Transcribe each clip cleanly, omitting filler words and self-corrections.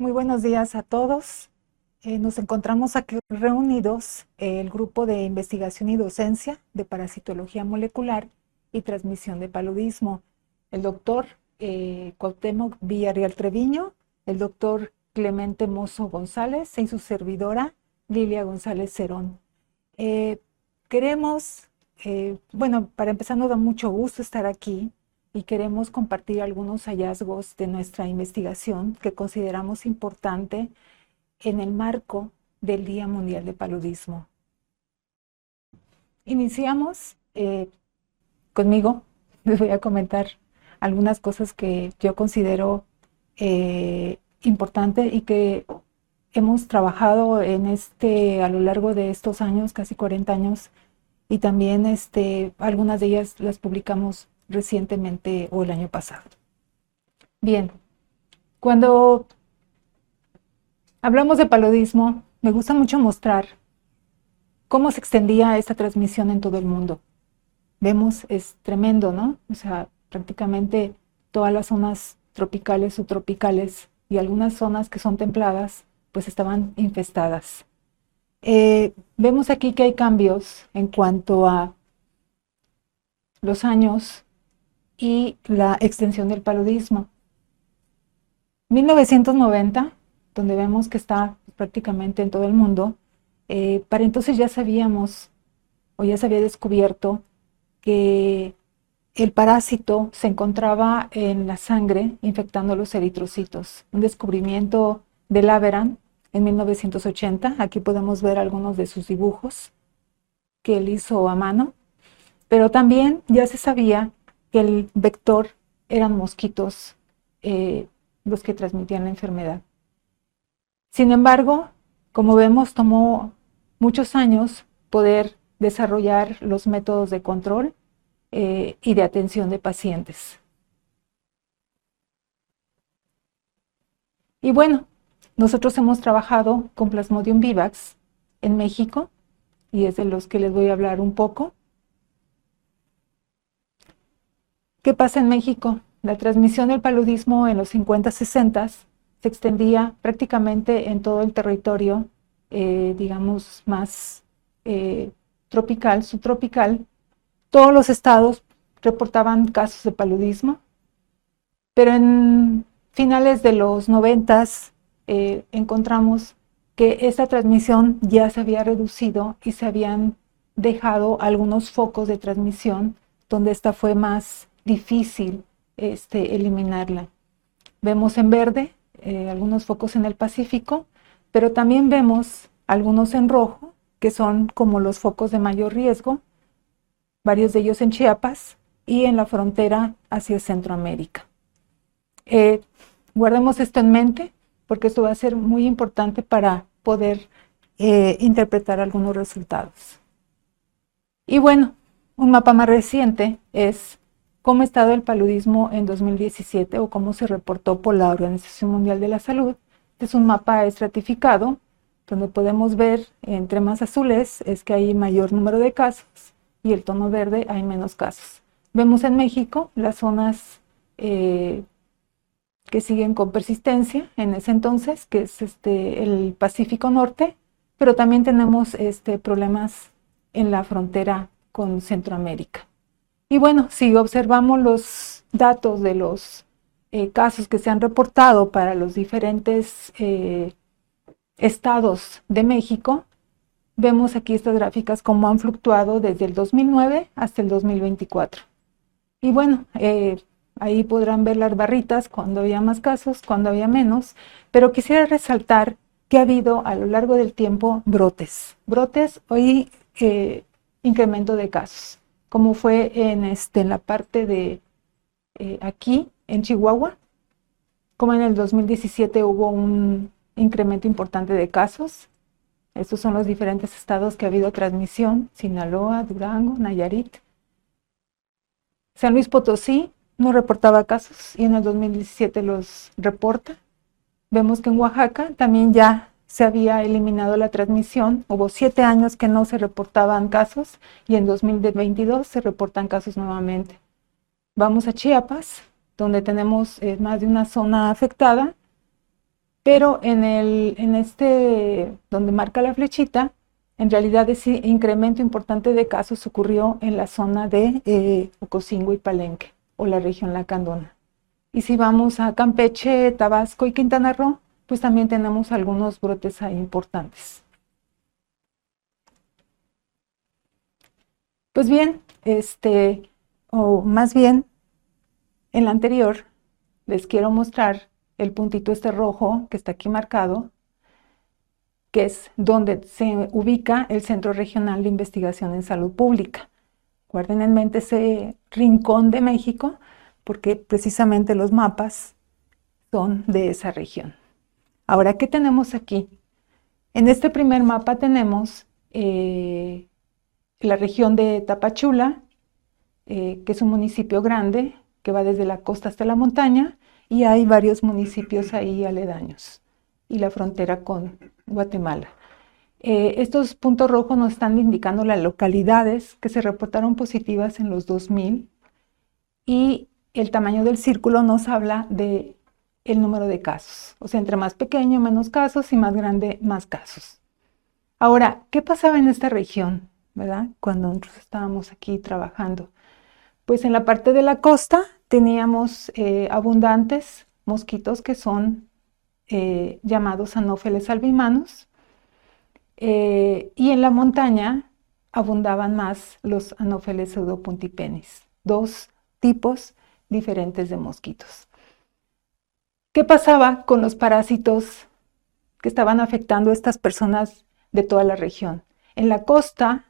Muy buenos días a todos. Nos encontramos aquí reunidos el grupo de investigación y docencia de parasitología molecular y transmisión de paludismo. El doctor Cuauhtémoc Villarreal Treviño, el doctor Clemente Mozo González y su servidora Lilia González Cerón. Eh, bueno, para empezar nos da mucho gusto estar aquí y queremos compartir algunos hallazgos de nuestra investigación que consideramos importante en el marco del Día Mundial de Paludismo. Iniciamos conmigo, les voy a comentar algunas cosas que yo considero importante y que hemos trabajado a lo largo de estos años, casi 40 años, y también algunas de ellas las publicamos recientemente o el año pasado. Bien, cuando hablamos de paludismo, me gusta mucho mostrar cómo se extendía esta transmisión en todo el mundo. Vemos, es tremendo, ¿no? O sea, prácticamente todas las zonas tropicales, subtropicales y algunas zonas que son templadas, pues estaban infestadas. Vemos aquí que hay cambios en cuanto a los años y la extensión del paludismo. 1990, donde vemos que está prácticamente en todo el mundo, para entonces ya sabíamos o ya se había descubierto que el parásito se encontraba en la sangre infectando los eritrocitos. Un descubrimiento de Laveran en 1980. Aquí podemos ver algunos de sus dibujos que él hizo a mano. Pero también ya se sabía que el vector eran mosquitos los que transmitían la enfermedad. Sin embargo, como vemos, tomó muchos años poder desarrollar los métodos de control y de atención de pacientes. Y bueno, nosotros hemos trabajado con Plasmodium vivax en México y es de los que les voy a hablar un poco. ¿Qué pasa en México? La transmisión del paludismo en los 50-60 se extendía prácticamente en todo el territorio, digamos, más tropical, subtropical. Todos los estados reportaban casos de paludismo, pero en finales de los 90 encontramos que esta transmisión ya se había reducido y se habían dejado algunos focos de transmisión donde esta fue más difícil eliminarla. Vemos en verde algunos focos en el Pacífico, pero también vemos algunos en rojo, que son como los focos de mayor riesgo, varios de ellos en Chiapas y en la frontera hacia Centroamérica. Guardemos esto en mente, porque esto va a ser muy importante para poder interpretar algunos resultados. Y bueno, un mapa más reciente es cómo ha estado el paludismo en 2017 o cómo se reportó por la Organización Mundial de la Salud. Este es un mapa estratificado donde podemos ver entre más azules es que hay mayor número de casos y el tono verde hay menos casos. Vemos en México las zonas que siguen con persistencia en ese entonces, que es el Pacífico Norte, pero también tenemos problemas en la frontera con Centroamérica. Y bueno, si observamos los datos de los casos que se han reportado para los diferentes estados de México, vemos aquí estas gráficas cómo han fluctuado desde el 2009 hasta el 2024. Y bueno, ahí podrán ver las barritas cuando había más casos, cuando había menos, pero quisiera resaltar que ha habido a lo largo del tiempo brotes y incremento de casos, como fue en la parte de aquí, en Chihuahua, como en el 2017 hubo un incremento importante de casos. Estos son los diferentes estados que ha habido transmisión: Sinaloa, Durango, Nayarit. San Luis Potosí no reportaba casos y en el 2017 los reporta. Vemos que en Oaxaca también ya se había eliminado la transmisión. Hubo 7 años que no se reportaban casos y en 2022 se reportan casos nuevamente. Vamos a Chiapas, donde tenemos más de una zona afectada. Pero en este, donde marca la flechita, en realidad ese incremento importante de casos ocurrió en la zona de Ocosingo y Palenque, o la región Lacandona. Y si vamos a Campeche, Tabasco y Quintana Roo, pues también tenemos algunos brotes ahí importantes. Pues bien, o más bien, en la anterior, les quiero mostrar el puntito este rojo que está aquí marcado, que es donde se ubica el Centro Regional de Investigación en Salud Pública. Guarden en mente ese rincón de México, porque precisamente los mapas son de esa región. Ahora, ¿qué tenemos aquí? En este primer mapa tenemos la región de Tapachula, que es un municipio grande, que va desde la costa hasta la montaña, y hay varios municipios ahí aledaños, y la frontera con Guatemala. Estos puntos rojos nos están indicando las localidades que se reportaron positivas en los 2000, y el tamaño del círculo nos habla de el número de casos. O sea, entre más pequeño, menos casos, y más grande, más casos. Ahora, ¿qué pasaba en esta región, verdad? Cuando nosotros estábamos aquí trabajando. Pues en la parte de la costa teníamos abundantes mosquitos que son llamados Anopheles albimanus, y en la montaña abundaban más los Anopheles pseudopuntipenis, dos tipos diferentes de mosquitos. ¿Qué pasaba con los parásitos que estaban afectando a estas personas de toda la región? En la costa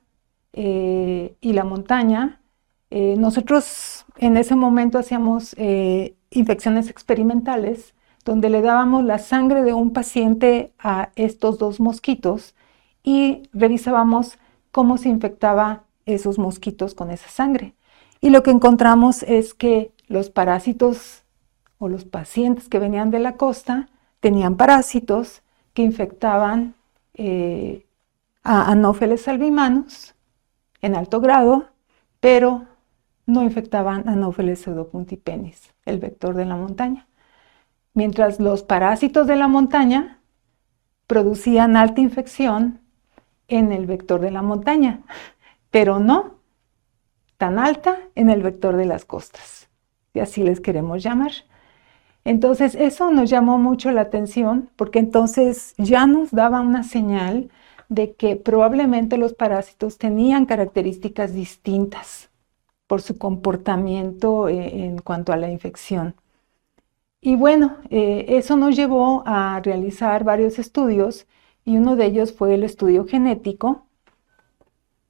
y la montaña, nosotros en ese momento hacíamos infecciones experimentales donde le dábamos la sangre de un paciente a estos dos mosquitos y revisábamos cómo se infectaba esos mosquitos con esa sangre. Y lo que encontramos es que los parásitos o los pacientes que venían de la costa tenían parásitos que infectaban a Anopheles albimanus en alto grado, pero no infectaban Anopheles pseudopuntipenis, el vector de la montaña. Mientras los parásitos de la montaña producían alta infección en el vector de la montaña, pero no tan alta en el vector de las costas, y así les queremos llamar. Entonces, eso nos llamó mucho la atención, porque entonces ya nos daba una señal de que probablemente los parásitos tenían características distintas por su comportamiento en cuanto a la infección. Y bueno, eso nos llevó a realizar varios estudios, y uno de ellos fue el estudio genético,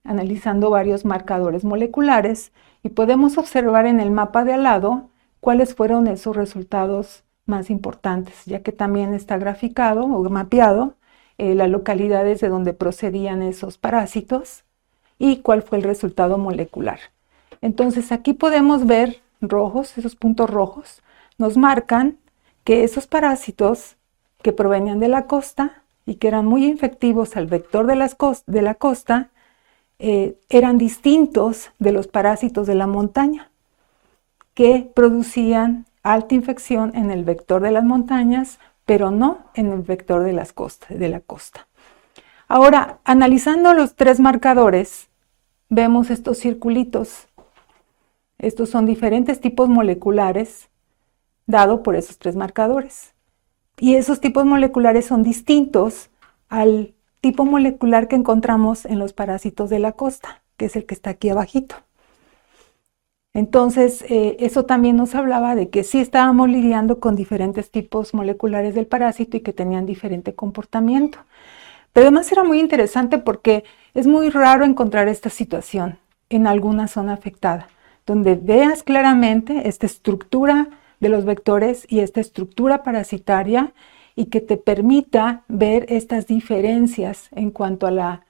analizando varios marcadores moleculares, y podemos observar en el mapa de al lado cuáles fueron esos resultados más importantes, ya que también está graficado o mapeado las localidades de donde procedían esos parásitos y cuál fue el resultado molecular. Entonces aquí podemos ver rojos, esos puntos rojos nos marcan que esos parásitos que provenían de la costa y que eran muy infectivos al vector de la costa eran distintos de los parásitos de la montaña, que producían alta infección en el vector de las montañas, pero no en el vector de la costa. Ahora, analizando los tres marcadores, vemos estos circulitos. Estos son diferentes tipos moleculares dado por esos tres marcadores. Y esos tipos moleculares son distintos al tipo molecular que encontramos en los parásitos de la costa, que es el que está aquí abajito. Entonces, eso también nos hablaba de que sí estábamos lidiando con diferentes tipos moleculares del parásito y que tenían diferente comportamiento. Pero además era muy interesante porque es muy raro encontrar esta situación en alguna zona afectada, donde veas claramente esta estructura de los vectores y esta estructura parasitaria, y que te permita ver estas diferencias en cuanto a la,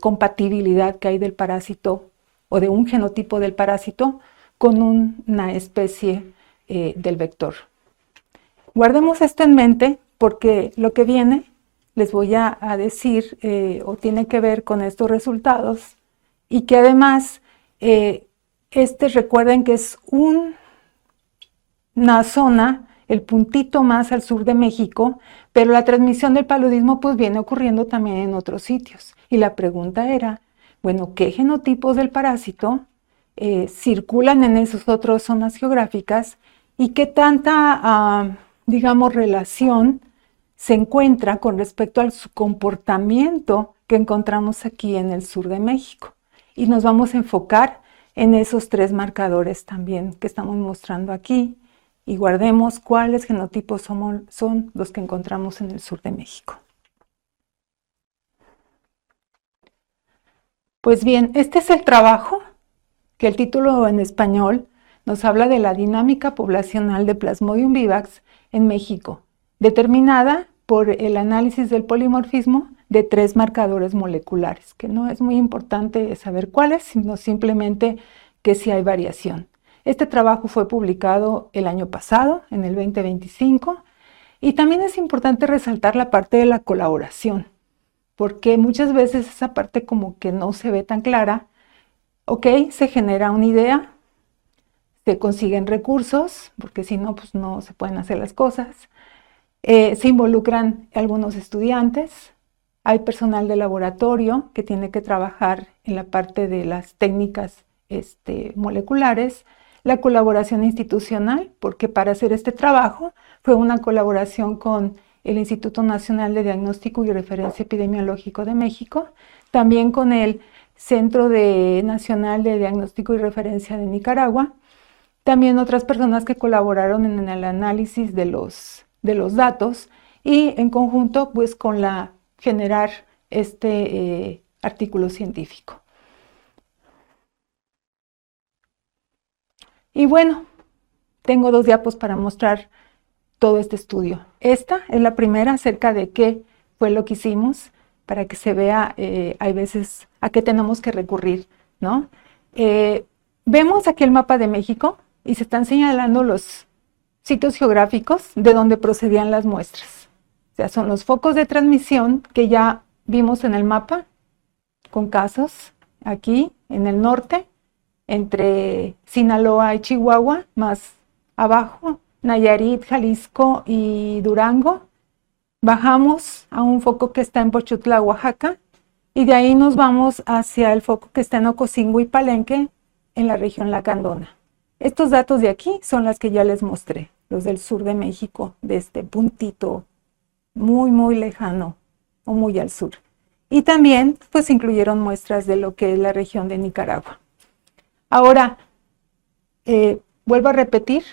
compatibilidad que hay del parásito o de un genotipo del parásito con una especie del vector. Guardemos esto en mente, porque lo que viene les voy a decir o tiene que ver con estos resultados, y que además recuerden que es una zona el puntito más al sur de México, pero la transmisión del paludismo pues viene ocurriendo también en otros sitios. Y la pregunta era, bueno, ¿qué genotipos del parásito circulan en esas otras zonas geográficas y qué tanta, digamos, relación se encuentra con respecto al su comportamiento que encontramos aquí en el sur de México? Y nos vamos a enfocar en esos 3 marcadores también que estamos mostrando aquí y guardemos cuáles genotipos son los que encontramos en el sur de México. Pues bien, este es el trabajo que el título en español nos habla de la dinámica poblacional de Plasmodium vivax en México, determinada por el análisis del polimorfismo de 3 marcadores moleculares, que no es muy importante saber cuáles, sino simplemente que sí hay variación. Este trabajo fue publicado el año pasado, en el 2025, y también es importante resaltar la parte de la colaboración, porque muchas veces esa parte como que no se ve tan clara. Ok, se genera una idea, se consiguen recursos, porque si no, pues no se pueden hacer las cosas. Se involucran algunos estudiantes, hay personal de laboratorio que tiene que trabajar en la parte de las técnicas moleculares, la colaboración institucional, porque para hacer este trabajo fue una colaboración con el Instituto Nacional de Diagnóstico y Referencia Epidemiológico de México, también con el Centro Nacional de Diagnóstico y Referencia de Nicaragua, también otras personas que colaboraron en el análisis de los datos y en conjunto pues con generar este artículo científico. Y bueno, tengo 2 diapos para mostrar todo este estudio. Esta es la primera acerca de qué fue lo que hicimos, para que se vea, hay veces, a qué tenemos que recurrir, ¿no? Vemos aquí el mapa de México y se están señalando los sitios geográficos de donde procedían las muestras. O sea, son los focos de transmisión que ya vimos en el mapa, con casos aquí en el norte, entre Sinaloa y Chihuahua, más abajo, Nayarit, Jalisco y Durango. Bajamos a un foco que está en Pochutla, Oaxaca, y de ahí nos vamos hacia el foco que está en Ocosingo y Palenque, en la región Lacandona. Estos datos de aquí son las que ya les mostré, los del sur de México, de este puntito muy, muy lejano o muy al sur. Y también, pues, incluyeron muestras de lo que es la región de Nicaragua. Ahora, vuelvo a repetir,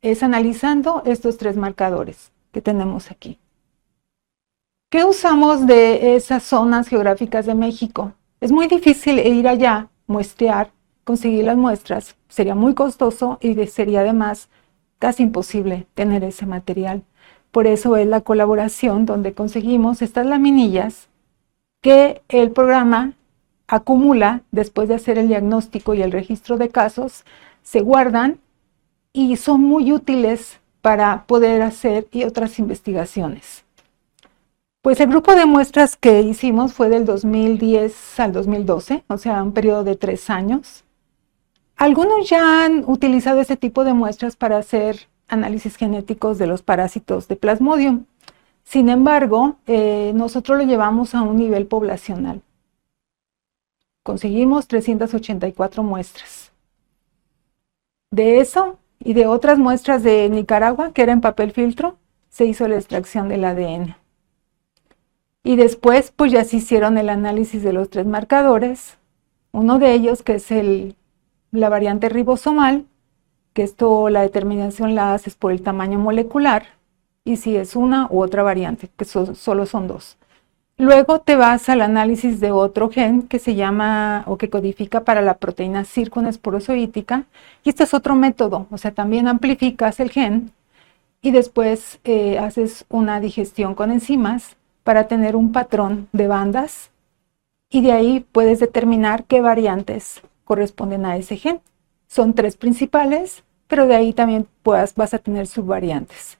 es analizando estos 3 marcadores que tenemos aquí. ¿Qué usamos de esas zonas geográficas de México? Es muy difícil ir allá, muestrear, conseguir las muestras. Sería muy costoso y sería además casi imposible tener ese material. Por eso es la colaboración donde conseguimos estas laminillas que el programa acumula después de hacer el diagnóstico y el registro de casos, se guardan y son muy útiles para poder hacer otras investigaciones. Pues el grupo de muestras que hicimos fue del 2010 al 2012, o sea, un periodo de 3 años. Algunos ya han utilizado este tipo de muestras para hacer análisis genéticos de los parásitos de Plasmodium. Sin embargo, nosotros lo llevamos a un nivel poblacional. Conseguimos 384 muestras. De eso y de otras muestras de Nicaragua, que era en papel filtro, se hizo la extracción del ADN. Y después, pues ya se hicieron el análisis de los 3 marcadores. Uno de ellos, que es la variante ribosomal, que esto la determinación la haces por el tamaño molecular, y si es una u otra variante, que solo son 2. Luego te vas al análisis de otro gen que se llama o que codifica para la proteína circunesporozoítica, y este es otro método, o sea, también amplificas el gen y después haces una digestión con enzimas para tener un patrón de bandas y de ahí puedes determinar qué variantes corresponden a ese gen. Son 3 principales, pero de ahí también vas a tener subvariantes.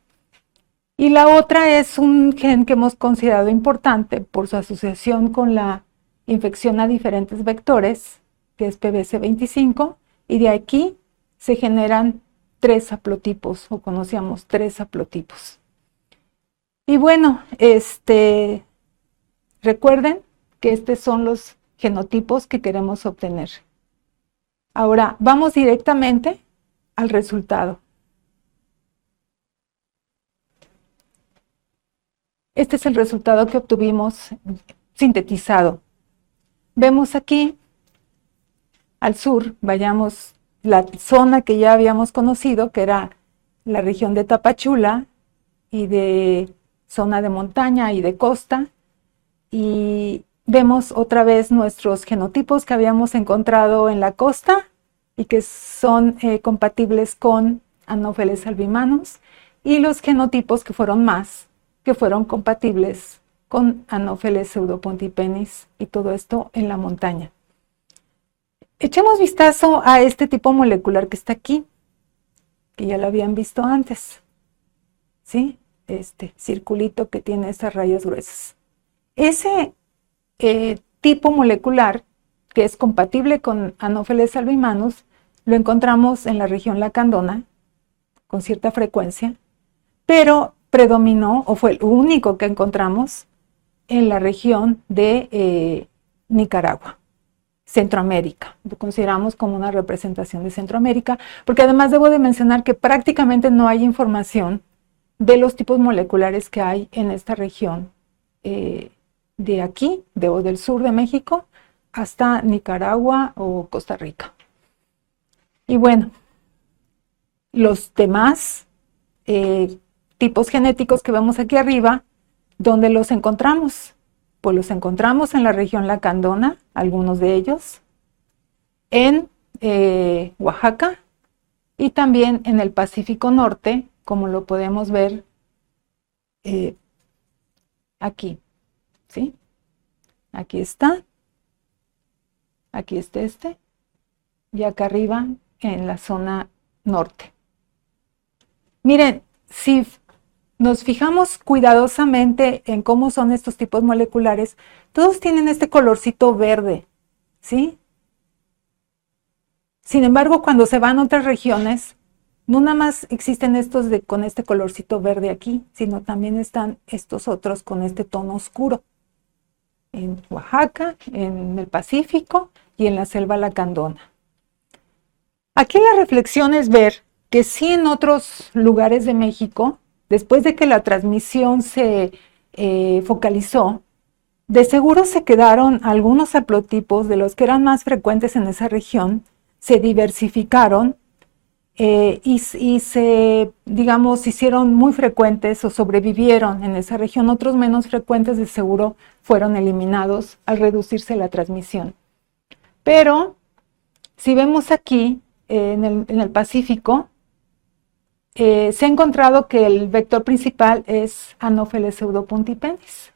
Y la otra es un gen que hemos considerado importante por su asociación con la infección a diferentes vectores, que es PBC25, y de aquí se generan 3 haplotipos o conocíamos 3 haplotipos. Y bueno, recuerden que estos son los genotipos que queremos obtener. Ahora, vamos directamente al resultado. Este es el resultado que obtuvimos sintetizado. Vemos aquí, al sur, vayamos la zona que ya habíamos conocido, que era la región de Tapachula y de zona de montaña y de costa, y vemos otra vez nuestros genotipos que habíamos encontrado en la costa y que son compatibles con Anopheles albimanus, y los genotipos que fueron más, que fueron compatibles con Anopheles pseudopontipenis, y todo esto en la montaña. Echemos vistazo a este tipo molecular que está aquí, que ya lo habían visto antes, ¿sí? Este circulito que tiene estas rayas gruesas. Ese tipo molecular, que es compatible con Anopheles albimanus, lo encontramos en la región lacandona con cierta frecuencia, pero predominó, o fue el único que encontramos, en la región de Nicaragua, Centroamérica. Lo consideramos como una representación de Centroamérica, porque además debo de mencionar que prácticamente no hay información de los tipos moleculares que hay en esta región de aquí, del sur de México, hasta Nicaragua o Costa Rica. Y bueno, los demás tipos genéticos que vemos aquí arriba, ¿dónde los encontramos? Pues los encontramos en la región lacandona, algunos de ellos, en Oaxaca y también en el Pacífico Norte, como lo podemos ver aquí, ¿sí? Aquí está y acá arriba en la zona norte. Miren, si nos fijamos cuidadosamente en cómo son estos tipos moleculares, todos tienen este colorcito verde, ¿sí? Sin embargo, cuando se van a otras regiones, no nada más existen estos con este colorcito verde aquí, sino también están estos otros con este tono oscuro. En Oaxaca, en el Pacífico y en la selva lacandona. Aquí la reflexión es ver que sí en otros lugares de México, después de que la transmisión se focalizó, de seguro se quedaron algunos haplotipos de los que eran más frecuentes en esa región, se diversificaron y se, digamos, hicieron muy frecuentes o sobrevivieron en esa región. Otros menos frecuentes de seguro fueron eliminados al reducirse la transmisión. Pero si vemos aquí en el Pacífico, se ha encontrado que el vector principal es Anopheles pseudopontipenis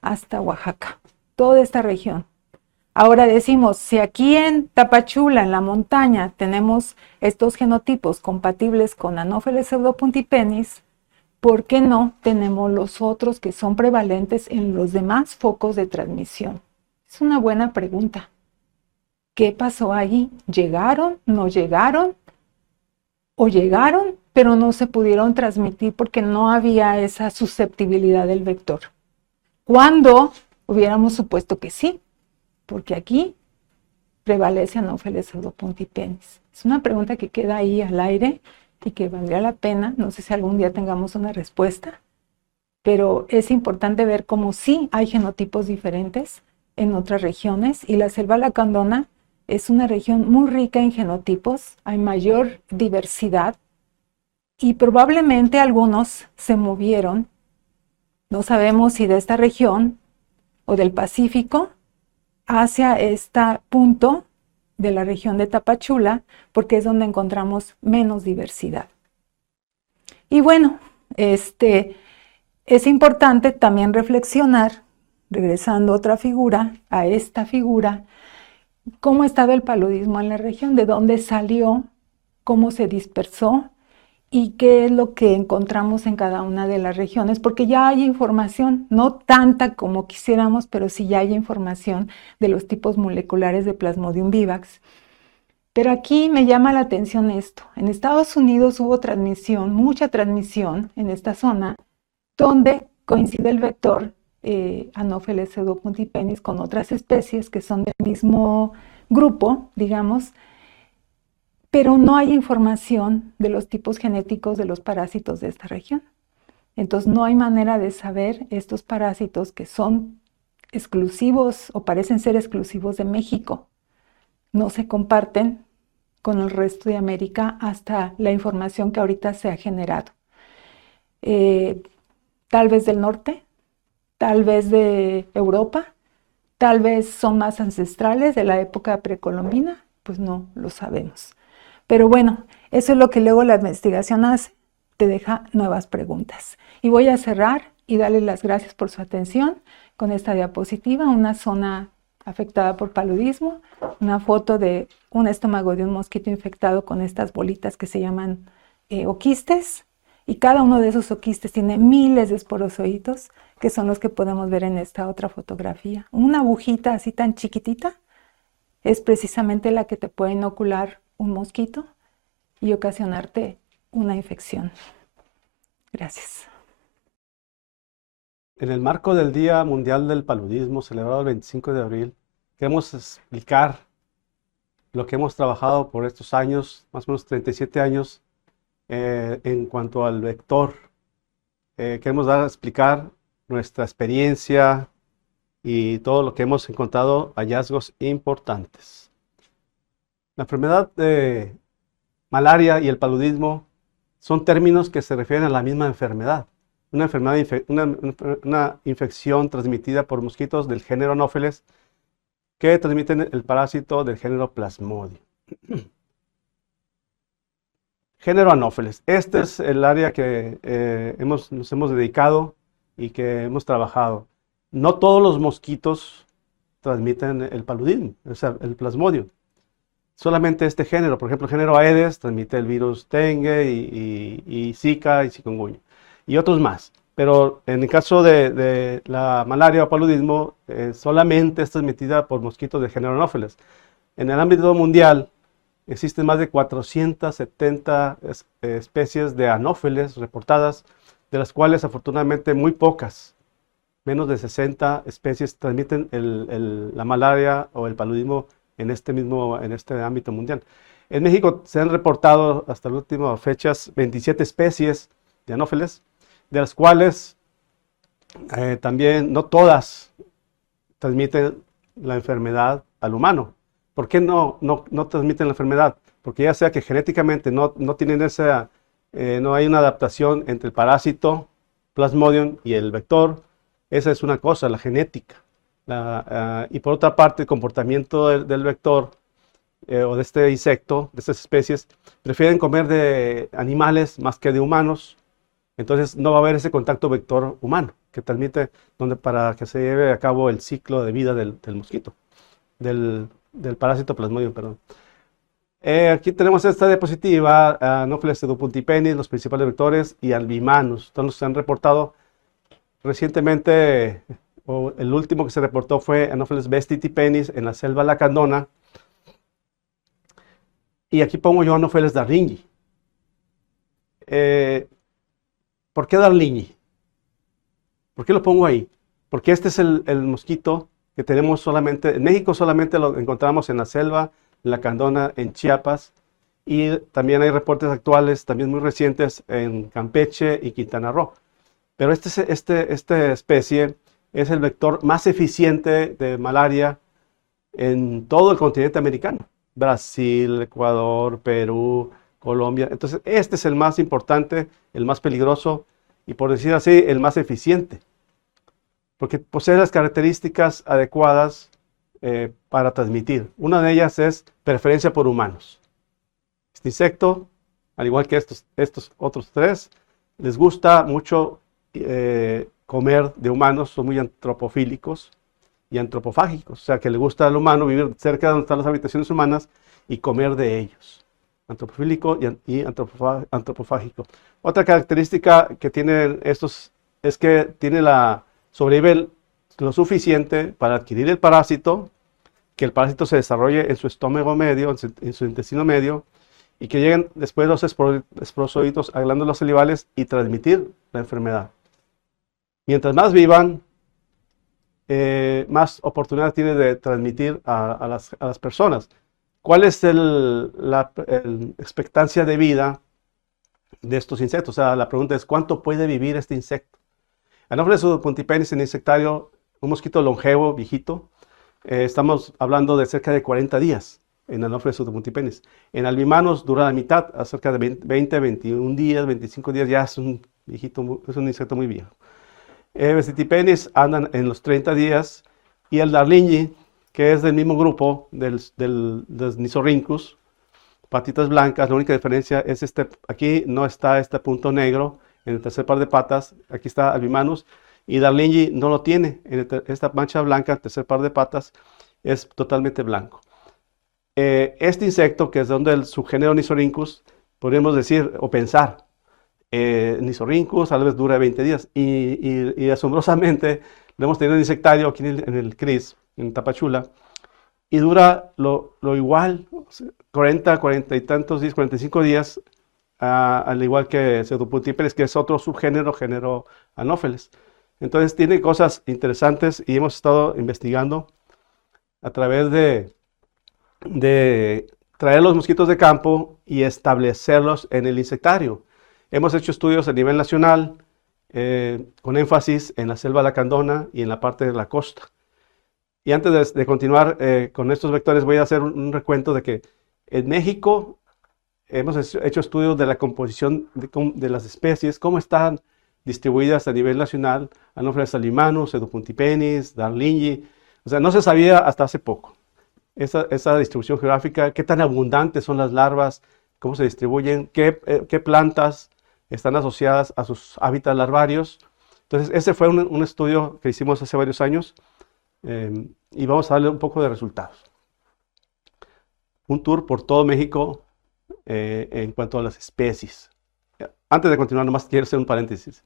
hasta Oaxaca, toda esta región. Ahora decimos, si aquí en Tapachula, en la montaña, tenemos estos genotipos compatibles con Anopheles pseudopontipenis, ¿por qué no tenemos los otros que son prevalentes en los demás focos de transmisión? Es una buena pregunta. ¿Qué pasó ahí? ¿Llegaron? ¿No llegaron? ¿O llegaron, pero no se pudieron transmitir porque no había esa susceptibilidad del vector? ¿Cuándo hubiéramos supuesto que sí? Porque aquí prevalece Anopheles pseudopontipenis. Es una pregunta que queda ahí al aire y que valdría la pena, no sé si algún día tengamos una respuesta, pero es importante ver cómo sí hay genotipos diferentes en otras regiones, y la selva lacandona es una región muy rica en genotipos, hay mayor diversidad y probablemente algunos se movieron, no sabemos si de esta región o del Pacífico, hacia este punto de la región de Tapachula, porque es donde encontramos menos diversidad. Y bueno, es importante también reflexionar, regresando a otra figura, a esta figura, cómo ha estado el paludismo en la región, de dónde salió, cómo se dispersó y qué es lo que encontramos en cada una de las regiones, porque ya hay información, no tanta como quisiéramos, pero sí ya hay información de los tipos moleculares de Plasmodium vivax. Pero aquí me llama la atención esto. En Estados Unidos hubo transmisión, mucha transmisión en esta zona, donde coincide el vector Anopheles pseudopuntipenis con otras especies que son del mismo grupo, digamos, pero no hay información de los tipos genéticos de los parásitos de esta región. Entonces no hay manera de saber estos parásitos que son exclusivos o parecen ser exclusivos de México. No se comparten con el resto de América hasta la información que ahorita se ha generado. Tal vez del norte, tal vez de Europa, tal vez son más ancestrales de la época precolombina, pues no lo sabemos. Pero bueno, eso es lo que luego la investigación hace, te deja nuevas preguntas. Y voy a cerrar y darles las gracias por su atención con esta diapositiva, una zona afectada por paludismo, una foto de un estómago de un mosquito infectado con estas bolitas que se llaman oquistes, y cada uno de esos oquistes tiene miles de esporozoitos, que son los que podemos ver en esta otra fotografía. Una agujita así tan chiquitita es precisamente la que te puede inocular un mosquito y ocasionarte una infección. Gracias. En el marco del Día Mundial del Paludismo, celebrado el 25 de abril, queremos explicar lo que hemos trabajado por estos años, más o menos 37 años, en cuanto al vector. Queremos explicar nuestra experiencia y todo lo que hemos encontrado, hallazgos importantes. La enfermedad de malaria y el paludismo son términos que se refieren a la misma enfermedad. Una infección transmitida por mosquitos del género Anopheles que transmiten el parásito del género Plasmodium. Género Anopheles. Este es el área que nos hemos dedicado y que hemos trabajado. No todos los mosquitos transmiten el paludismo, o sea, el Plasmodium. Solamente este género, por ejemplo, el género Aedes transmite el virus dengue y Zika y chikungunya, y otros más. Pero en el caso de la malaria o paludismo, solamente es transmitida por mosquitos de género Anopheles. En el ámbito mundial, existen más de 470 especies de anófeles reportadas, de las cuales afortunadamente muy pocas, menos de 60 especies, transmiten la malaria o el paludismo en este ámbito mundial. En México se han reportado hasta las últimas fechas 27 especies de anófeles, de las cuales también no todas transmiten la enfermedad al humano. ¿Por qué no transmiten la enfermedad? Porque ya sea que genéticamente no tienen no hay una adaptación entre el parásito Plasmodium y el vector. Esa es una cosa, la genética. Y por otra parte, el comportamiento del vector o de este insecto, de estas especies, prefieren comer de animales más que de humanos. Entonces no va a haber ese contacto vector humano que transmite para que se lleve a cabo el ciclo de vida del mosquito, del parásito Plasmodium, perdón. Aquí tenemos esta diapositiva, Anopheles pseudopuntipenis, los principales vectores, y albimanus. Todos se han reportado recientemente, o el último que se reportó fue Anopheles bestitipenis en la selva lacandona. Y aquí pongo yo Anopheles darwinii. ¿Por qué darwinii? ¿Por qué lo pongo ahí? Porque este es el mosquito que tenemos solamente, en México solamente lo encontramos en la selva lacandona, en Chiapas, y también hay reportes actuales, también muy recientes, en Campeche y Quintana Roo. Pero esta especie es el vector más eficiente de malaria en todo el continente americano. Brasil, Ecuador, Perú, Colombia. Entonces, este es el más importante, el más peligroso y, por decir así, el más eficiente, porque posee las características adecuadas para transmitir. Una de ellas es preferencia por humanos. Este insecto, al igual que estos otros tres, les gusta mucho comer de humanos, son muy antropofílicos y antropofágicos, o sea que le gusta al humano vivir cerca de donde están las habitaciones humanas y comer de ellos. Antropofílico y antropofágico. Otra característica que tienen estos es que sobreviven lo suficiente para adquirir el parásito, que el parásito se desarrolle en su estómago medio, en su intestino medio, y que lleguen después los esporozoitos a glándulas salivales y transmitir la enfermedad. Mientras más vivan, más oportunidad tiene de transmitir a las personas. ¿Cuál es la expectancia de vida de estos insectos? O sea, la pregunta es, ¿cuánto puede vivir este insecto? Anopheles pseudopuntipenis en insectario, un mosquito longevo, viejito, estamos hablando de cerca de 40 días en Anopheles pseudopuntipenis. En Albimanus dura la mitad, a cerca de 20, 21 días, 25 días, ya es un viejito, es un insecto muy viejo. Besitipenis andan en los 30 días, y el Darlingi, que es del mismo grupo del Nisorhynchus, patitas blancas, la única diferencia es aquí no está este punto negro en el tercer par de patas, aquí está Albimanus, y Darlingi no lo tiene, esta mancha blanca, tercer par de patas, es totalmente blanco. Este insecto, que es donde el subgénero Nisorhynchus, podríamos decir o pensar, Nisorhynchus a veces dura 20 días, y asombrosamente lo hemos tenido en insectario aquí en el CRIS, en Tapachula, y dura lo igual, 40 y tantos días, 45 días, al igual que Pseudopuntipenis, que es otro subgénero, género Anopheles. Entonces tiene cosas interesantes y hemos estado investigando a través de traer los mosquitos de campo y establecerlos en el insectario. Hemos hecho estudios a nivel nacional, con énfasis en la selva lacandona y en la parte de la costa. Y antes de continuar con estos vectores, voy a hacer un recuento de que en México hemos hecho estudios de la composición de las especies, cómo están distribuidas a nivel nacional, Anopheles albimanus, Pseudopuntipenis, Darlingi. O sea, no se sabía hasta hace poco esa distribución geográfica, qué tan abundantes son las larvas, cómo se distribuyen, qué plantas están asociadas a sus hábitats larvarios. Entonces, ese fue un estudio que hicimos hace varios años, y vamos a darle un poco de resultados. Un tour por todo México en cuanto a las especies. Antes de continuar, nomás quiero hacer un paréntesis.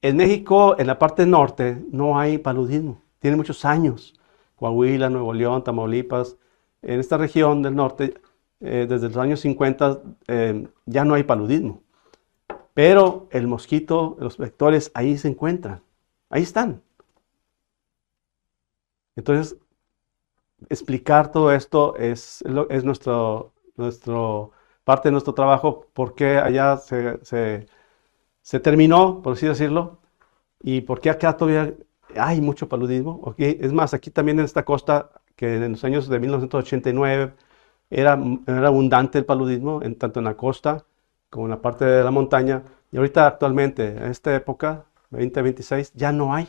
En México, en la parte norte, no hay paludismo. Tiene muchos años. Coahuila, Nuevo León, Tamaulipas. En esta región del norte, desde los años 50, ya no hay paludismo. Pero el mosquito, los vectores, ahí se encuentran. Ahí están. Entonces, explicar todo esto es parte de nuestro trabajo, porque allá se terminó, por así decirlo, y porque acá todavía hay mucho paludismo. ¿Okay? Es más, aquí también en esta costa, que en los años de 1989 era abundante el paludismo, tanto en la costa como en la parte de la montaña, y ahorita actualmente, en esta época, 2026, ya no hay,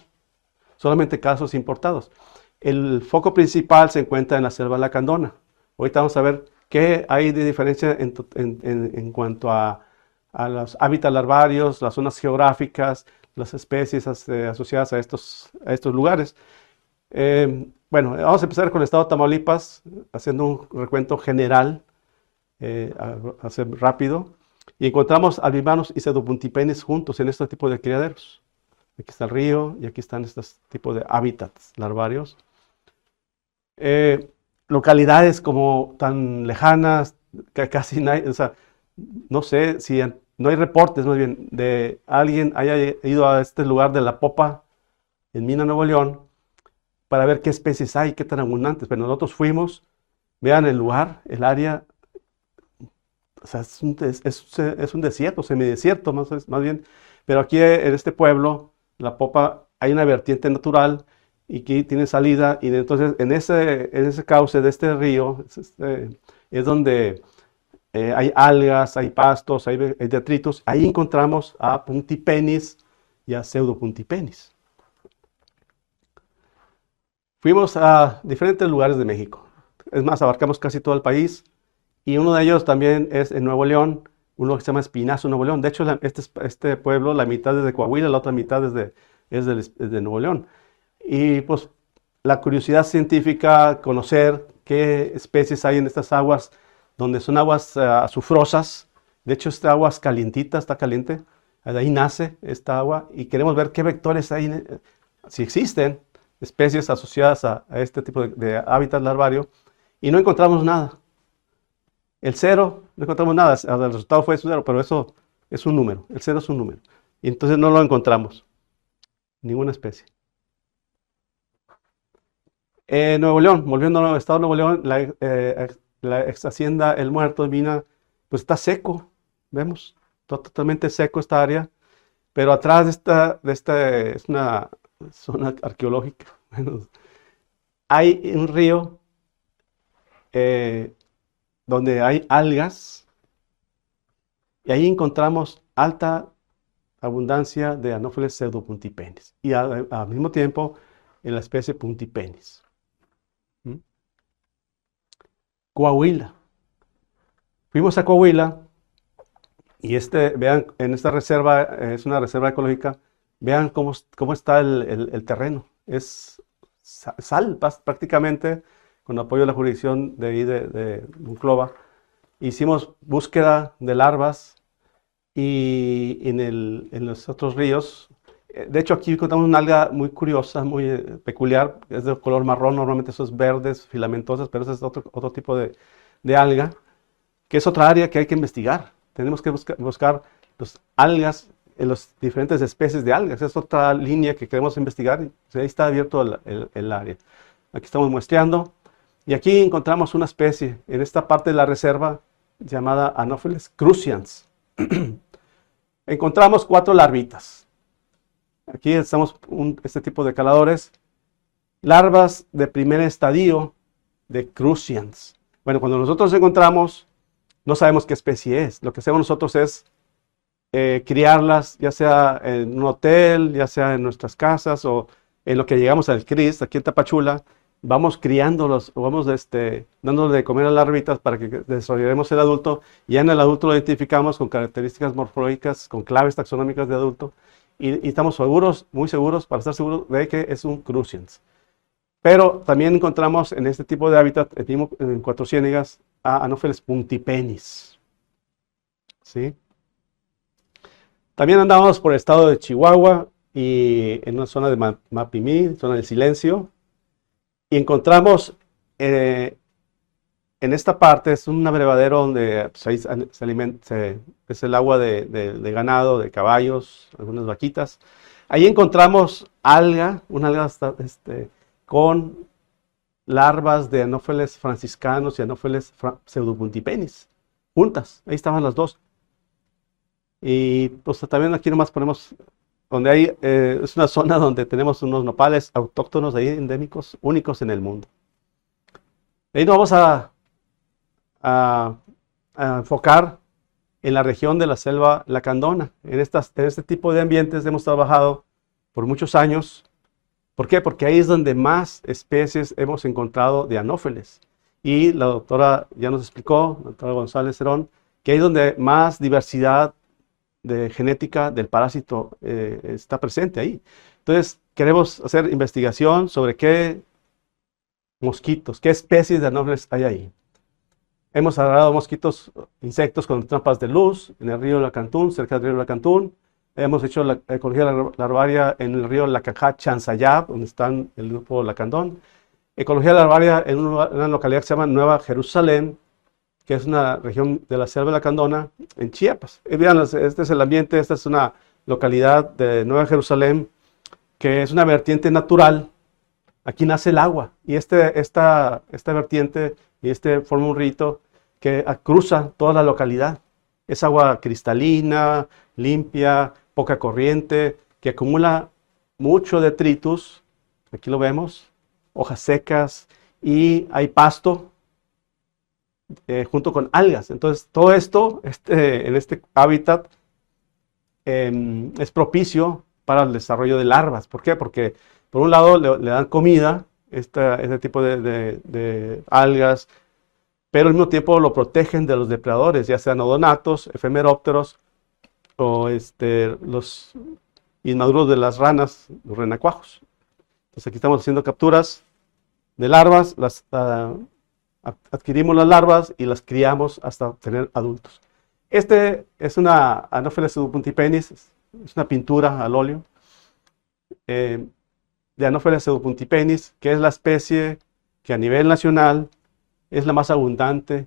solamente casos importados. El foco principal se encuentra en la selva lacandona. Ahorita vamos a ver qué hay de diferencia en cuanto a los hábitats larvarios, las zonas geográficas, las especies asociadas a estos lugares. Bueno, vamos a empezar con el estado de Tamaulipas, haciendo un recuento general, hacer rápido. Y encontramos albimanus y Pseudopuntipenis juntos en este tipo de criaderos. Aquí está el río y aquí están estos tipos de hábitats larvarios. Localidades como tan lejanas, que casi nadie, o sea, no sé si no hay reportes más bien de alguien haya ido a este lugar de La Popa, en Mina, Nuevo León, para ver qué especies hay, qué tan abundantes. Pero nosotros fuimos, vean el lugar, el área, o sea, es un desierto, semidesierto más bien. Pero aquí en este pueblo, La Popa, hay una vertiente natural y que tiene salida, y entonces en ese cauce de este río es donde hay algas, hay pastos, hay detritus. Ahí encontramos a Puntipenis y a Pseudopuntipenis. Fuimos a diferentes lugares de México. Es más, abarcamos casi todo el país, y uno de ellos también es en Nuevo León, uno que se llama Espinazo, Nuevo León. De hecho, este pueblo, la mitad es de Coahuila, la otra mitad es de Nuevo León. Y pues la curiosidad científica, conocer qué especies hay en estas aguas, donde son aguas azufrosas. De hecho, esta agua es calientita, está caliente. De ahí nace esta agua, y queremos ver qué vectores hay, si existen, especies asociadas a este tipo de hábitat larvario y no encontramos nada. El 0, no encontramos nada, el resultado fue 0, pero eso es un número, el 0 es un número. Y entonces no lo encontramos, ninguna especie. Nuevo León, volviendo al estado de Nuevo León, la ex hacienda El Muerto de Mina, pues está seco, vemos, totalmente seco esta área, pero atrás de esta es una zona arqueológica. Bueno, hay un río donde hay algas y ahí encontramos alta abundancia de Anopheles pseudopuntipenis y al mismo tiempo en la especie puntipenis. Coahuila. Fuimos a Coahuila y vean, en esta reserva, es una reserva ecológica, vean cómo está el terreno. Es sal prácticamente, con apoyo de la jurisdicción de ahí de Monclova. Hicimos búsqueda de larvas y en los otros ríos. De hecho, aquí encontramos una alga muy curiosa, muy peculiar, es de color marrón, normalmente esos verdes, filamentosas, pero ese es otro tipo de alga, que es otra área que hay que investigar. Tenemos que buscar las algas, las diferentes especies de algas, es otra línea que queremos investigar, y ahí está abierto el área. Aquí estamos muestreando, y aquí encontramos una especie, en esta parte de la reserva, llamada Anopheles crucians. Encontramos 4 larvitas. Aquí estamos este tipo de caladores. Larvas de primer estadio de crucians. Bueno, cuando nosotros encontramos, no sabemos qué especie es. Lo que hacemos nosotros es criarlas, ya sea en un hotel, ya sea en nuestras casas o en lo que llegamos al CRIS, aquí en Tapachula. Vamos criándolos, o vamos dándole de comer a las larvitas para que desarrollemos el adulto. Y ya en el adulto lo identificamos con características morfológicas, con claves taxonómicas de adulto. Y estamos seguros, muy seguros, para estar seguros de que es un crucians. Pero también encontramos en este tipo de hábitat, en Cuatro Ciénegas, a Anopheles puntipenis. ¿Sí? También andamos por el estado de Chihuahua y en una zona de Mapimí, zona del silencio. Y encontramos en esta parte, es un abrevadero donde pues, ahí es el agua de ganado, de caballos, algunas vaquitas. Ahí encontramos una alga con larvas de Anopheles franciscanos y Anopheles pseudopuntipenis, juntas, ahí estaban las dos. Y pues también aquí nomás ponemos, donde hay, es una zona donde tenemos unos nopales autóctonos ahí, endémicos, únicos en el mundo. De ahí nos vamos a enfocar en la región de la selva lacandona. En este tipo de ambientes hemos trabajado por muchos años. ¿Por qué? Porque ahí es donde más especies hemos encontrado de Anopheles. Y la doctora ya nos explicó, la doctora González Cerón, que ahí es donde más diversidad de genética del parásito está presente ahí. Entonces, queremos hacer investigación sobre qué mosquitos, qué especies de Anopheles hay ahí. Hemos agarrado mosquitos, insectos con trampas de luz en el río Lacantún, cerca del río Lacantún. Hemos hecho la ecología larvaria en el río Lacajá, Chansayab, donde están el grupo Lacandón. Ecología larvaria en una localidad que se llama Nueva Jerusalén, que es una región de la selva lacandona en Chiapas. Vean, este es el ambiente, esta es una localidad de Nueva Jerusalén, que es una vertiente natural. Aquí nace el agua y esta vertiente y forma un rito que cruza toda la localidad. Es agua cristalina, limpia, poca corriente, que acumula mucho detritus, aquí lo vemos, hojas secas, y hay pasto junto con algas. Entonces, todo esto en este hábitat es propicio para el desarrollo de larvas. ¿Por qué? Porque por un lado le dan comida, este tipo de algas, pero al mismo tiempo lo protegen de los depredadores, ya sean odonatos, efemerópteros o los inmaduros de las ranas, los renacuajos. Entonces aquí estamos haciendo capturas de larvas, adquirimos las larvas y las criamos hasta tener adultos. Es una Anopheles pseudopuntipenis, es una pintura al óleo. De de Anopheles pseudopuntipenis, que es la especie que a nivel nacional es la más abundante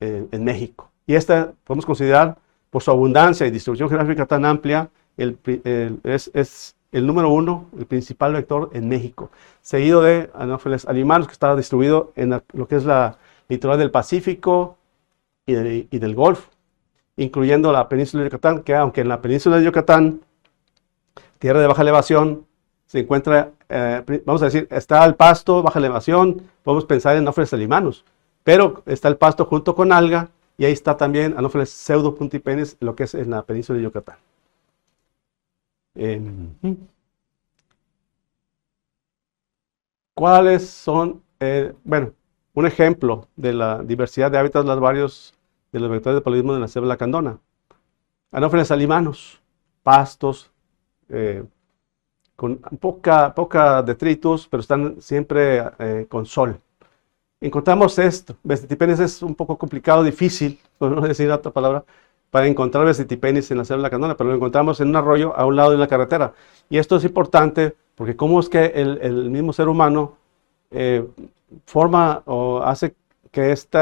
en México. Y esta podemos considerar, por su abundancia y distribución geográfica tan amplia, es el número 1, el principal vector en México, seguido de Anopheles alimanus, que está distribuido en lo que es la litoral del Pacífico y del Golfo, incluyendo la península de Yucatán, que aunque en la península de Yucatán, tierra de baja elevación, se encuentra, vamos a decir, está el pasto, baja elevación, podemos pensar en Anopheles alimanus, pero está el pasto junto con alga, y ahí está también Anopheles pseudopuntipenis, lo que es en la península de Yucatán. ¿Cuáles son, bueno, un ejemplo de la diversidad de hábitats larvarios de los vectores de paludismo de la selva lacandona? Anopheles alimanus, pastos, con poca detritus, pero están siempre con sol. Encontramos esto. Vestipenis es un poco complicado, difícil, por no decir otra palabra, para encontrar Vestipenis en la selva lacandona, pero lo encontramos en un arroyo a un lado de la carretera. Y esto es importante porque cómo es que el mismo ser humano forma o hace que este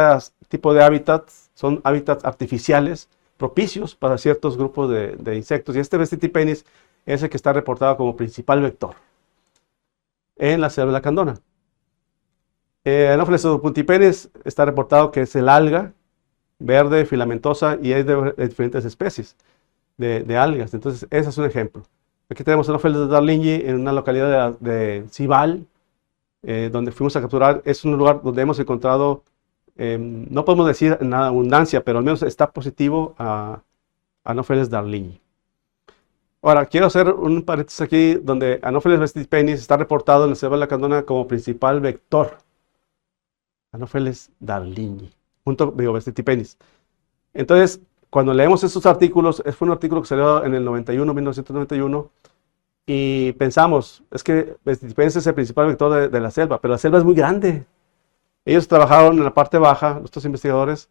tipo de hábitats son hábitats artificiales propicios para ciertos grupos de insectos. Y este Vestipenis es el que está reportado como principal vector en la selva lacandona. Anopheles pseudopuntipenis está reportado que es el alga verde, filamentosa, y es de diferentes especies de algas. Entonces, ese es un ejemplo. Aquí tenemos Anopheles darlingi en una localidad de Cibal, donde fuimos a capturar. Es un lugar donde hemos encontrado, no podemos decir en abundancia, pero al menos está positivo a Anopheles darlingi. Ahora, quiero hacer un paréntesis aquí donde Anopheles vestipenis está reportado en la selva lacandona como principal vector. Anopheles darlingi, vestipenis. Entonces, cuando leemos estos artículos, fue un artículo que salió en el 1991, y pensamos, es que Vestipenis es el principal vector de la selva, pero la selva es muy grande. Ellos trabajaron en la parte baja, nuestros investigadores,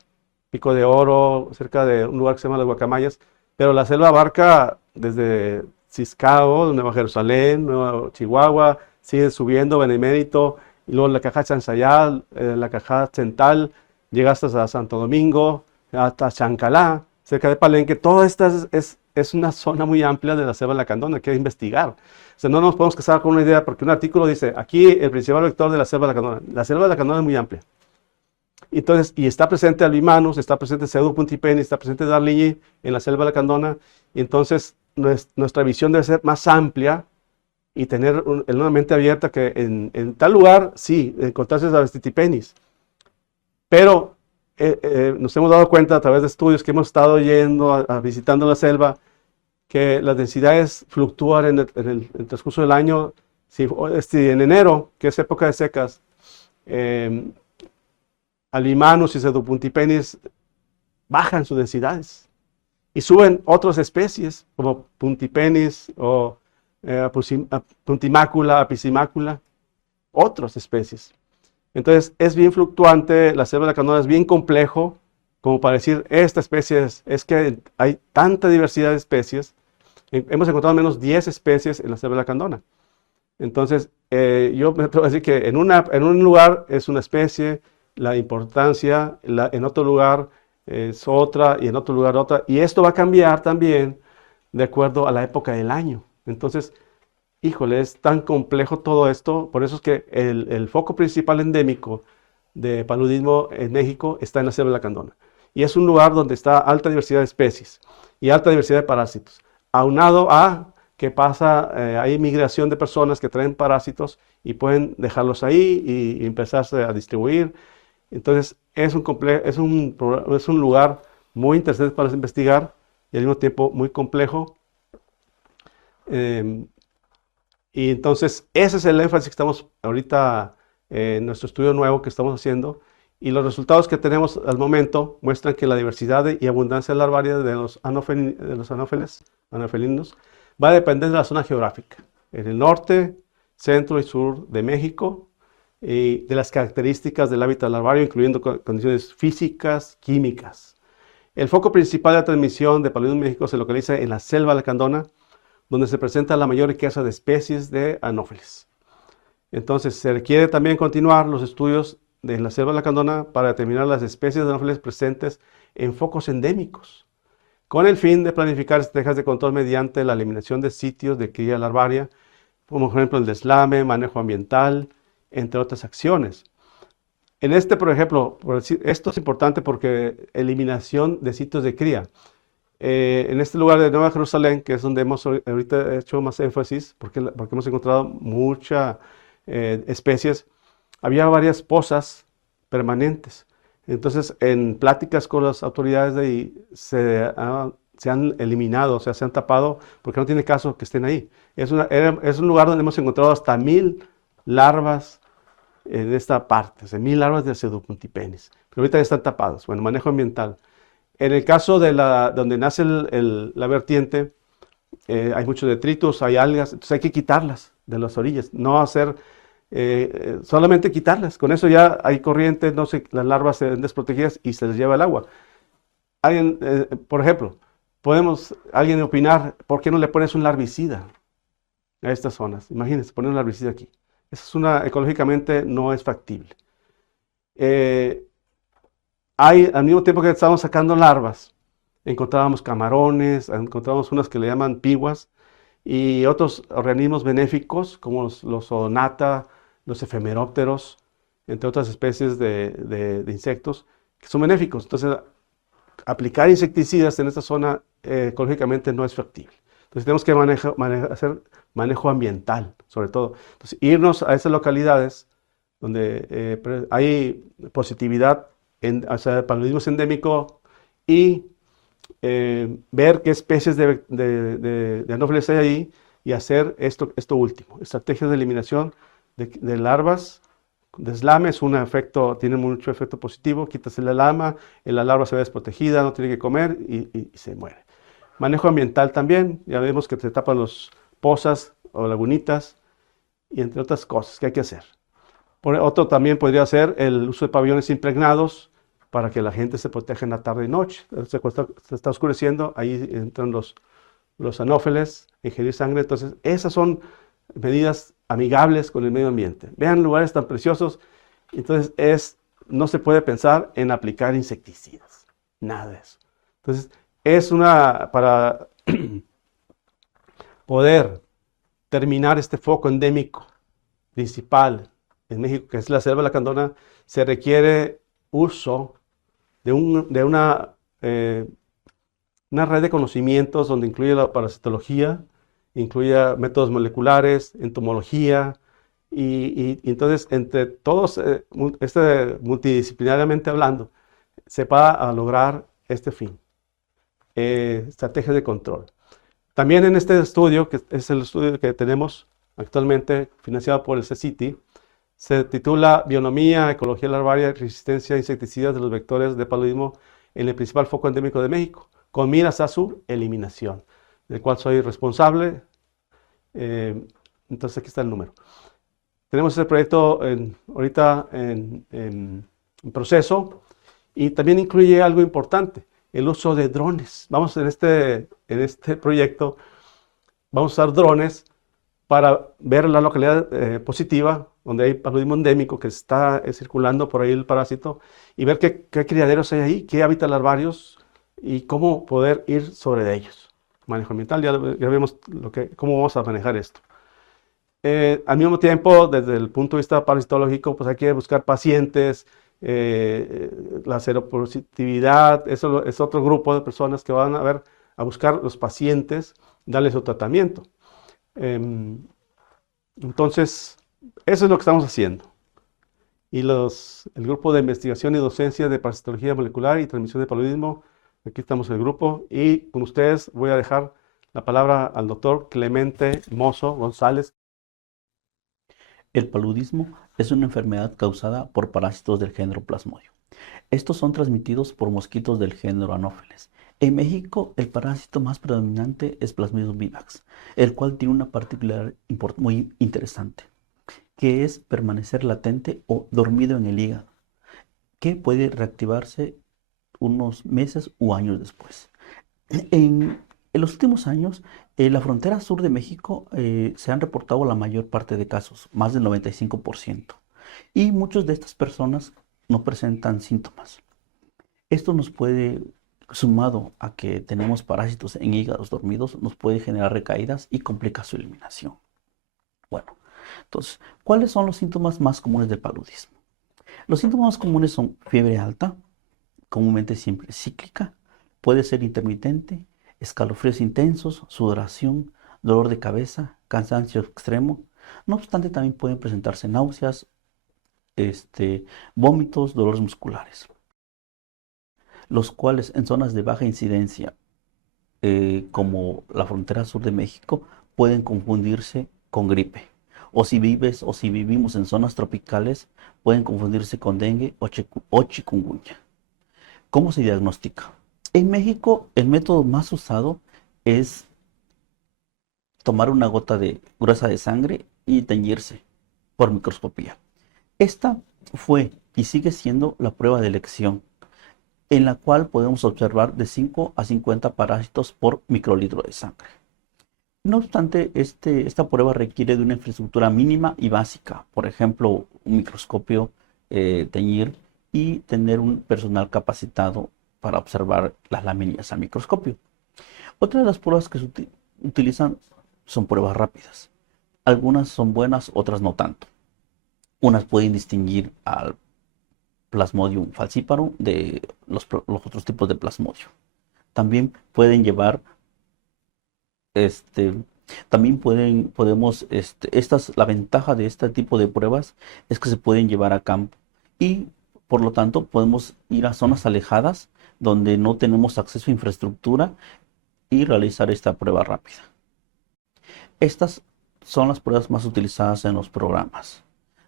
Pico de Oro, cerca de un lugar que se llama Las Guacamayas, pero la selva abarca desde Ciscao, Nueva Jerusalén, Nueva Chihuahua, sigue subiendo Benemérito, y luego la Caja Chansayal, la Caja Central, llega hasta Santo Domingo, hasta Chancalá, cerca de Palenque. Todo esto es una zona muy amplia de la selva lacandona que hay que investigar. O sea, no nos podemos casar con una idea, porque un artículo dice, aquí el principal vector de la selva lacandona. La selva lacandona es muy amplia. Entonces, y está presente Albimanus, está presente Pseudopuntipenis, está presente darlingi en la selva lacandona. Y entonces, nuestra visión debe ser más amplia y tener una mente abierta que en tal lugar, sí, encontrarse a Vestipenis. Pero nos hemos dado cuenta a través de estudios que hemos estado yendo, visitando la selva, que las densidades fluctúan en el transcurso del año. Si en enero, que es época de secas, Albimanus y Pseudopuntipenis bajan sus densidades y suben otras especies como Puntipenis o Puntimácula, Apisimácula, otras especies. Entonces es bien fluctuante, la selva lacandona es bien complejo como para decir, esta especie es que hay tanta diversidad de especies. Hemos encontrado al menos 10 especies en la selva lacandona. Entonces, yo me atrevo a decir que en un lugar es una especie, la importancia, en otro lugar es otra, y en otro lugar otra. Y esto va a cambiar también de acuerdo a la época del año. Entonces, híjole, es tan complejo todo esto. Por eso es que el foco principal endémico de paludismo en México está en la selva lacandona. Y es un lugar donde está alta diversidad de especies y alta diversidad de parásitos. Aunado a que hay migración de personas que traen parásitos y pueden dejarlos ahí y empezarse a distribuir. Entonces, es un lugar muy interesante para investigar y al mismo tiempo muy complejo. Y entonces, ese es el énfasis que estamos ahorita en nuestro estudio nuevo que estamos haciendo. Y los resultados que tenemos al momento muestran que la diversidad y abundancia larvaria de los anófeles, anofelinos, va a depender de la zona geográfica. En el norte, centro y sur de México, y de las características del hábitat larvario, incluyendo condiciones físicas, químicas. El foco principal de la transmisión de paludismo en México se localiza en la selva lacandona, donde se presenta la mayor riqueza de especies de anófeles. Entonces, se requiere también continuar los estudios de la selva lacandona para determinar las especies de anófeles presentes en focos endémicos, con el fin de planificar estrategias de control mediante la eliminación de sitios de cría larvaria, como por ejemplo el deslame, manejo ambiental, entre otras acciones. En este, por ejemplo, esto es importante porque eliminación de sitios de cría. En este lugar de Nueva Jerusalén, que es donde hemos ahorita hecho más énfasis, porque hemos encontrado muchas especies, había varias pozas permanentes. Entonces, en pláticas con las autoridades de ahí, se han eliminado, o sea, se han tapado, porque no tiene caso que estén ahí. Es un lugar donde hemos encontrado hasta 1000 larvas en esta parte, o sea, 1000 larvas de Pseudopuntipenis, pero ahorita ya están tapados. Bueno, manejo ambiental. En el caso de donde nace la vertiente, hay muchos detritos, hay algas, entonces hay que quitarlas de las orillas, no hacer, solamente quitarlas. Con eso ya hay corriente, no sé, las larvas se ven desprotegidas y se les lleva el agua. Alguien, por ejemplo, alguien opinar, ¿por qué no le pones un larvicida a estas zonas? Imagínense, poner un larvicida aquí. Ecológicamente no es factible. Al mismo tiempo que estábamos sacando larvas, encontrábamos camarones, encontrábamos unas que le llaman piguas y otros organismos benéficos como los odonata, los efemerópteros, entre otras especies de insectos que son benéficos. Entonces, aplicar insecticidas en esta zona ecológicamente no es factible. Entonces, tenemos que hacer manejo ambiental, sobre todo. Entonces, irnos a esas localidades donde hay positividad o sea, paludismo endémico y ver qué especies de anófeles hay ahí y hacer esto último, estrategias de eliminación de larvas. Deslame es tiene mucho efecto positivo, quitas la larva se ve desprotegida, no tiene que comer y se muere. Manejo ambiental también, ya vemos que se tapan los pozas o lagunitas y entre otras cosas que hay que hacer. Otro también podría ser el uso de pabellones impregnados para que la gente se proteja en la tarde y noche. Se está oscureciendo, ahí entran los anófeles, ingerir sangre. Entonces, esas son medidas amigables con el medio ambiente. Vean lugares tan preciosos. Entonces, no se puede pensar en aplicar insecticidas. Nada de eso. Entonces, para poder terminar este foco endémico principal en México, que es la selva lacandona, se requiere uso de una red de conocimientos donde incluye la parasitología, incluye métodos moleculares, entomología, y entonces entre todos, multidisciplinariamente hablando, se va a lograr este fin, estrategias de control. También en este estudio, que es el estudio que tenemos actualmente financiado por el CCITI, se titula Bionomía, Ecología Larvaria y Resistencia a Insecticidas de los Vectores de Paludismo en el principal foco endémico de México, con miras a su eliminación, del cual soy responsable. Entonces aquí está el número. Tenemos ese proyecto ahorita en proceso y también incluye algo importante, el uso de drones. En este proyecto vamos a usar drones para ver la localidad positiva, donde hay paludismo endémico que está circulando por ahí el parásito, y ver qué criaderos hay ahí, qué hábitats larvarios y cómo poder ir sobre ellos. Manejo ambiental, ya vemos cómo vamos a manejar esto. Al mismo tiempo, desde el punto de vista parasitológico, pues hay que buscar pacientes, la seropositividad, eso es otro grupo de personas que van a buscar los pacientes, darles su tratamiento. Entonces, eso es lo que estamos haciendo. Y el grupo de investigación y docencia de parasitología molecular y transmisión de paludismo, aquí estamos el grupo, y con ustedes voy a dejar la palabra al doctor Clemente Mozo González. El paludismo es una enfermedad causada por parásitos del género Plasmodium. Estos son transmitidos por mosquitos del género Anopheles. En México, el parásito más predominante es Plasmodium vivax, el cual tiene una particularidad muy interesante, que es permanecer latente o dormido en el hígado, que puede reactivarse unos meses u años después. En los últimos años En la frontera sur de México se han reportado la mayor parte de casos, más del 95%. Y muchas de estas personas no presentan síntomas. Esto nos puede, sumado a que tenemos parásitos en hígados dormidos, nos puede generar recaídas y complicar su eliminación. Bueno, entonces, ¿cuáles son los síntomas más comunes del paludismo? Los síntomas más comunes son fiebre alta, comúnmente siempre cíclica, puede ser intermitente, escalofríos intensos, sudoración, dolor de cabeza, cansancio extremo. No obstante, también pueden presentarse náuseas, vómitos, dolores musculares, los cuales en zonas de baja incidencia, como la frontera sur de México, pueden confundirse con gripe. O si vivimos en zonas tropicales, pueden confundirse con dengue o chikungunya. ¿Cómo se diagnostica? En México, el método más usado es tomar una gota gruesa de sangre y teñirse por microscopía. Esta fue y sigue siendo la prueba de elección, en la cual podemos observar de 5 a 50 parásitos por microlitro de sangre. No obstante, esta prueba requiere de una infraestructura mínima y básica, por ejemplo, un microscopio, teñir y tener un personal capacitado para observar las láminas al microscopio. Otra de las pruebas que se utilizan son pruebas rápidas. Algunas son buenas, otras no tanto. Unas pueden distinguir al Plasmodium falciparum de los otros tipos de Plasmodium. También pueden llevar, la ventaja de este tipo de pruebas es que se pueden llevar a campo y por lo tanto podemos ir a zonas alejadas donde no tenemos acceso a infraestructura y realizar esta prueba rápida. Estas son las pruebas más utilizadas en los programas.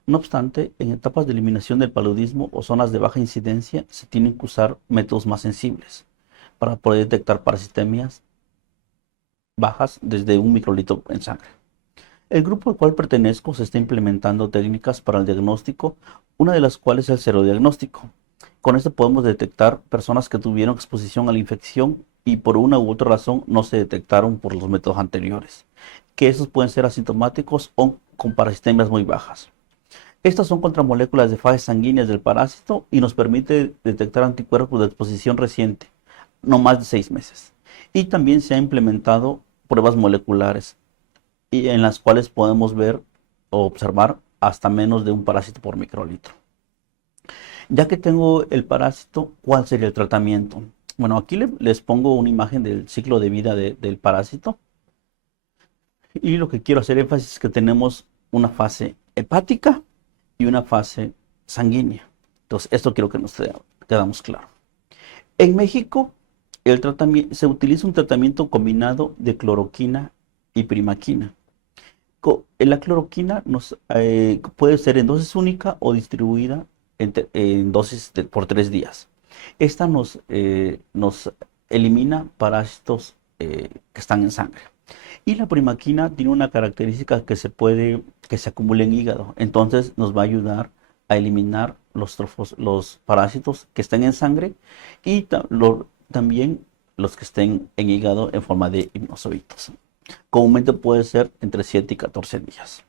No obstante, en etapas de eliminación del paludismo o zonas de baja incidencia se tienen que usar métodos más sensibles para poder detectar parasitemias bajas desde un microlitro en sangre. El grupo al cual pertenezco se está implementando técnicas para el diagnóstico, una de las cuales es el serodiagnóstico. Con esto podemos detectar personas que tuvieron exposición a la infección y por una u otra razón no se detectaron por los métodos anteriores, que esos pueden ser asintomáticos o con parasitemias muy bajas. Estas son contramoléculas de fases sanguíneas del parásito y nos permite detectar anticuerpos de exposición reciente, no más de 6 meses. Y también se han implementado pruebas moleculares y en las cuales podemos ver o observar hasta menos de un parásito por microlitro. Ya que tengo el parásito, ¿cuál sería el tratamiento? Bueno, aquí les pongo una imagen del ciclo de vida del parásito. Y lo que quiero hacer énfasis es que tenemos una fase hepática y una fase sanguínea. Entonces, esto quiero que nos quedamos claro. En México, se utiliza un tratamiento combinado de cloroquina y primaquina. La cloroquina puede ser en dosis única o distribuida en dosis por 3 días. Esta nos elimina parásitos que están en sangre. Y la primaquina tiene una característica que se acumula en hígado. Entonces nos va a ayudar a eliminar los parásitos que estén en sangre y también los que estén en hígado en forma de hipnozoitos. Comúnmente puede ser entre 7 y 14 días.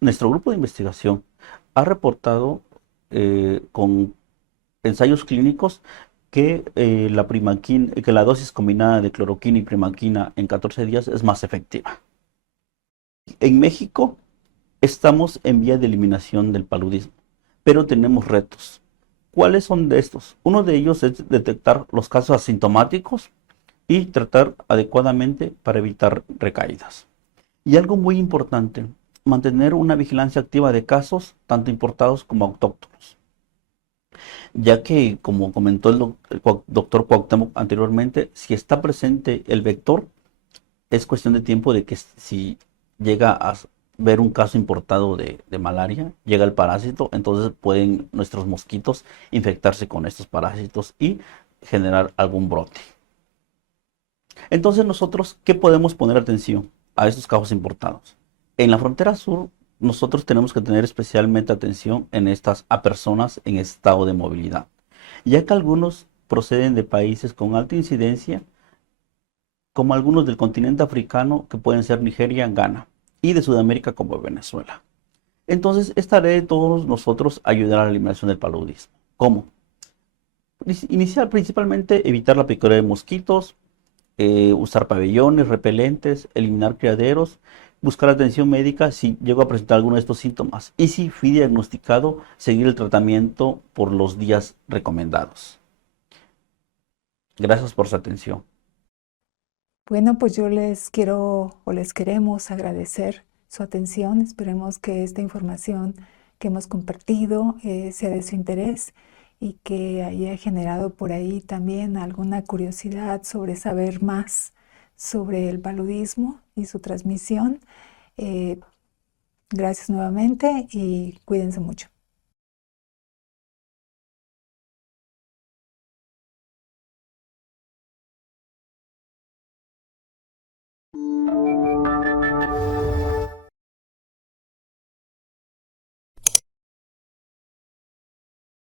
Nuestro grupo de investigación ha reportado con ensayos clínicos que la dosis combinada de cloroquina y primaquina en 14 días es más efectiva. En México estamos en vía de eliminación del paludismo, pero tenemos retos. ¿Cuáles son de estos? Uno de ellos es detectar los casos asintomáticos y tratar adecuadamente para evitar recaídas. Y algo muy importante, mantener una vigilancia activa de casos, tanto importados como autóctonos. Ya que, como comentó el doctor Cuauhtémoc anteriormente, si está presente el vector, es cuestión de tiempo de que si llega a ver un caso importado de malaria, llega el parásito, entonces pueden nuestros mosquitos infectarse con estos parásitos y generar algún brote. Entonces nosotros, ¿qué podemos poner atención a estos casos importados? En la frontera sur, nosotros tenemos que tener especialmente atención a personas en estado de movilidad, ya que algunos proceden de países con alta incidencia como algunos del continente africano, que pueden ser Nigeria, Ghana, y de Sudamérica como Venezuela. Entonces, es tarea de todos nosotros ayudar a la eliminación del paludismo. ¿Cómo? Iniciar principalmente evitar la picadura de mosquitos, usar pabellones, repelentes, eliminar criaderos, buscar atención médica si llego a presentar alguno de estos síntomas y si fui diagnosticado, seguir el tratamiento por los días recomendados. Gracias por su atención. Bueno, pues yo les quiero o les queremos agradecer su atención. Esperemos que esta información que hemos compartido sea de su interés y que haya generado por ahí también alguna curiosidad sobre saber más sobre el paludismo y su transmisión. Eh, Gracias nuevamente y cuídense mucho.